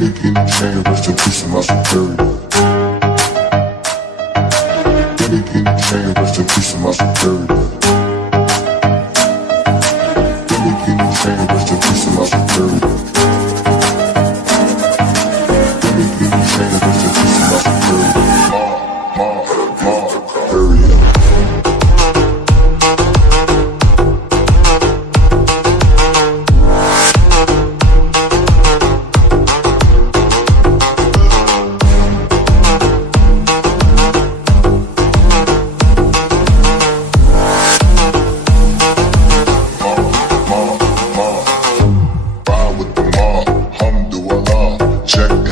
Any king and chain, rest in peace to my superior. Any king and chain, rest in peace to my superior. Any king and chain, rest in peace to my superior. Any king and chain, rest in peace to my superior. Superior. Check